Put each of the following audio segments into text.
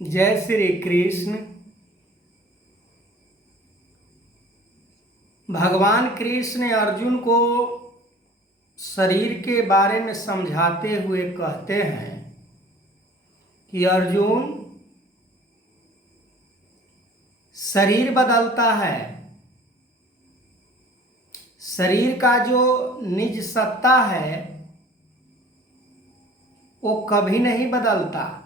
जय श्री कृष्ण। भगवान कृष्ण अर्जुन को शरीर के बारे में समझाते हुए कहते हैं कि अर्जुन, शरीर बदलता है। शरीर का जो निज सत्ता है वो कभी नहीं बदलता।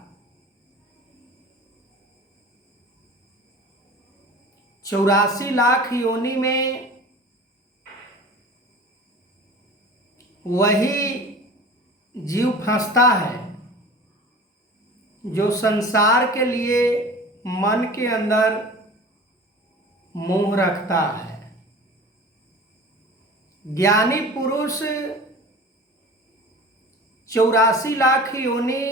84 लाख योनि में वही जीव फंसता है जो संसार के लिए मन के अंदर मोह रखता है। ज्ञानी पुरुष 84 लाख योनि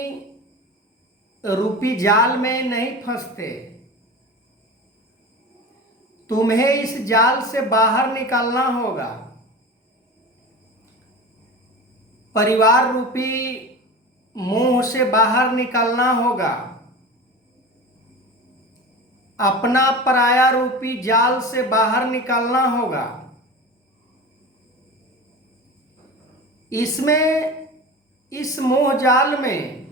रूपी जाल में नहीं फंसते। तुम्हें इस जाल से बाहर निकलना होगा। परिवार रूपी मोह से बाहर निकलना होगा। अपना पराया रूपी जाल से बाहर निकलना होगा। इस मोह जाल में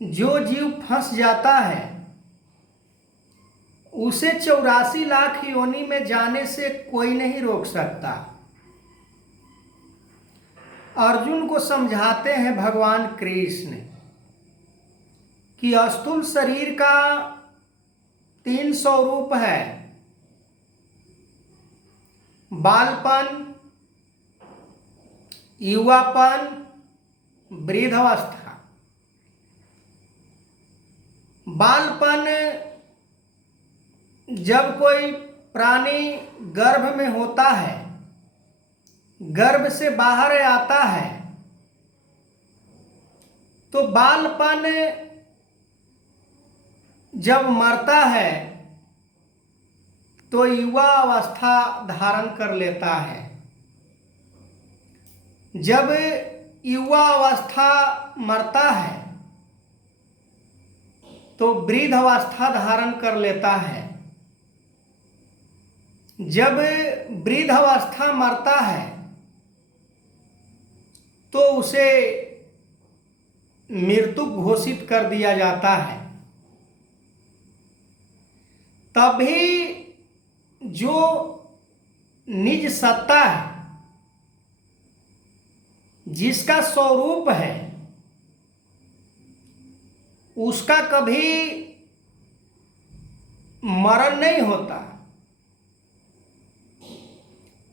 जो जीव फंस जाता है उसे 84 लाख योनि में जाने से कोई नहीं रोक सकता। अर्जुन को समझाते हैं भगवान कृष्ण कि स्थूल शरीर का 3 स्वरूप है। बालपन, युवापन, वृद्धावस्था। बालपन जब कोई प्राणी गर्भ में होता है, गर्भ से बाहर आता है, तो बालपन जब मरता है तो युवा अवस्था धारण कर लेता है। जब युवा अवस्था मरता है तो वृद्ध अवस्था धारण कर लेता है। जब वृद्ध अवस्था मरता है तो उसे मृत्यु घोषित कर दिया जाता है। तभी जो निज सत्ता है, जिसका स्वरूप है, उसका कभी मरण नहीं होता।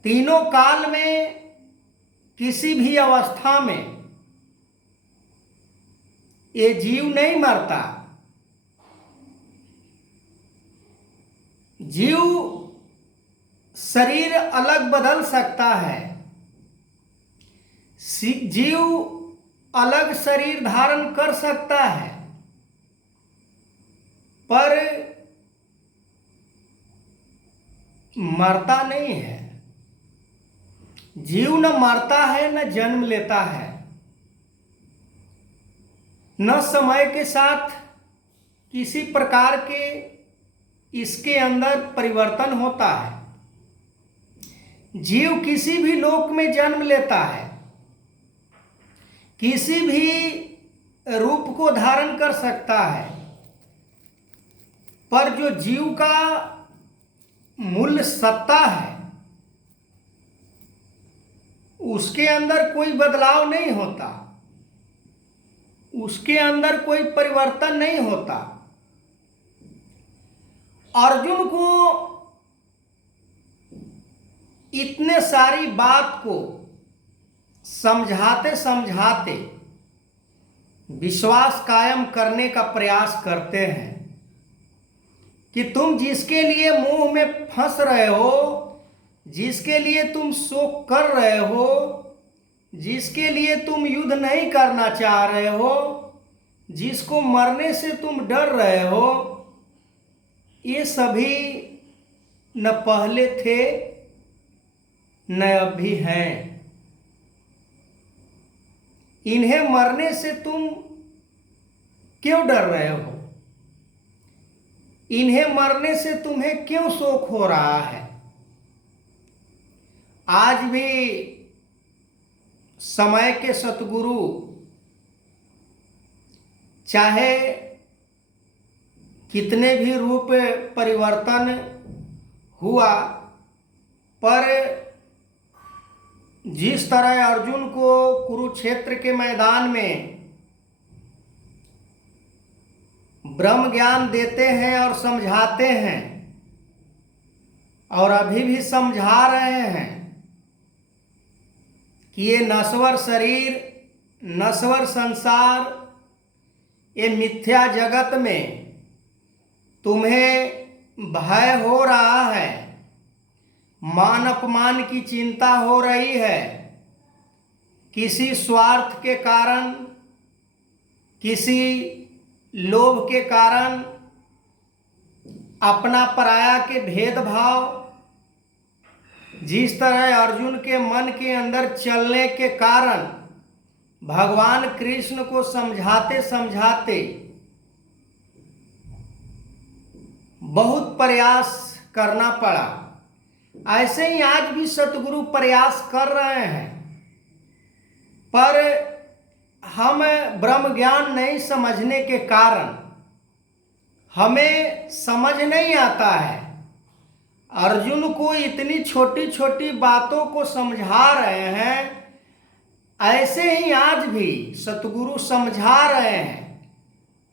तीनों काल में किसी भी अवस्था में ये जीव नहीं मरता। जीव शरीर अलग बदल सकता है। जीव अलग शरीर धारण कर सकता है, पर मरता नहीं है। जीव न मरता है न जन्म लेता है, न समय के साथ किसी प्रकार के इसके अंदर परिवर्तन होता है। जीव किसी भी लोक में जन्म लेता है, किसी भी रूप को धारण कर सकता है, पर जो जीव का मूल सत्ता है उसके अंदर कोई बदलाव नहीं होता, उसके अंदर कोई परिवर्तन नहीं होता। अर्जुन को इतने सारी बात को समझाते समझाते विश्वास कायम करने का प्रयास करते हैं कि तुम जिसके लिए मोह में फंस रहे हो, जिसके लिए तुम शोक कर रहे हो, जिसके लिए तुम युद्ध नहीं करना चाह रहे हो, जिसको मरने से तुम डर रहे हो, ये सभी न पहले थे न अब भी हैं। इन्हें मरने से तुम क्यों डर रहे हो? इन्हें मरने से तुम्हें क्यों शोक हो रहा है? आज भी समय के सतगुरु चाहे कितने भी रूप परिवर्तन हुआ, पर जिस तरह अर्जुन को कुरुक्षेत्र के मैदान में ब्रह्म ज्ञान देते हैं और समझाते हैं, और अभी भी समझा रहे हैं कि ये नश्वर शरीर, नश्वर संसार, ये मिथ्या जगत में तुम्हें भय हो रहा है, मान अपमान की चिंता हो रही है, किसी स्वार्थ के कारण, किसी लोभ के कारण, अपना पराया के भेदभाव जिस तरह अर्जुन के मन के अंदर चलने के कारण भगवान कृष्ण को समझाते समझाते बहुत प्रयास करना पड़ा। ऐसे ही आज भी सतगुरु प्रयास कर रहे हैं, पर हम ब्रह्म ज्ञान नहीं समझने के कारण हमें समझ नहीं आता है। अर्जुन को इतनी छोटी छोटी बातों को समझा रहे हैं, ऐसे ही आज भी सतगुरु समझा रहे हैं,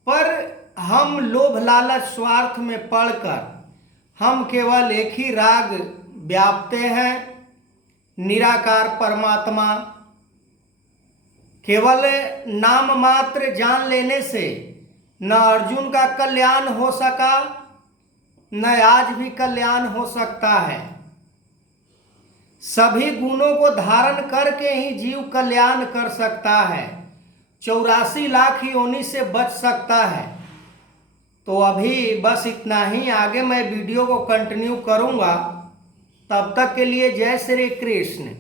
पर हम लोभ लालच स्वार्थ में पड़कर हम केवल एक ही राग व्यापते हैं, निराकार परमात्मा। केवल नाम मात्र जान लेने से न अर्जुन का कल्याण हो सका, न आज भी कल्याण हो सकता है। सभी गुणों को धारण करके ही जीव कल्याण कर सकता है, 84 लाख योनि से बच सकता है। तो अभी बस इतना ही, आगे मैं वीडियो को कंटिन्यू करूंगा। तब तक के लिए जय श्री कृष्ण।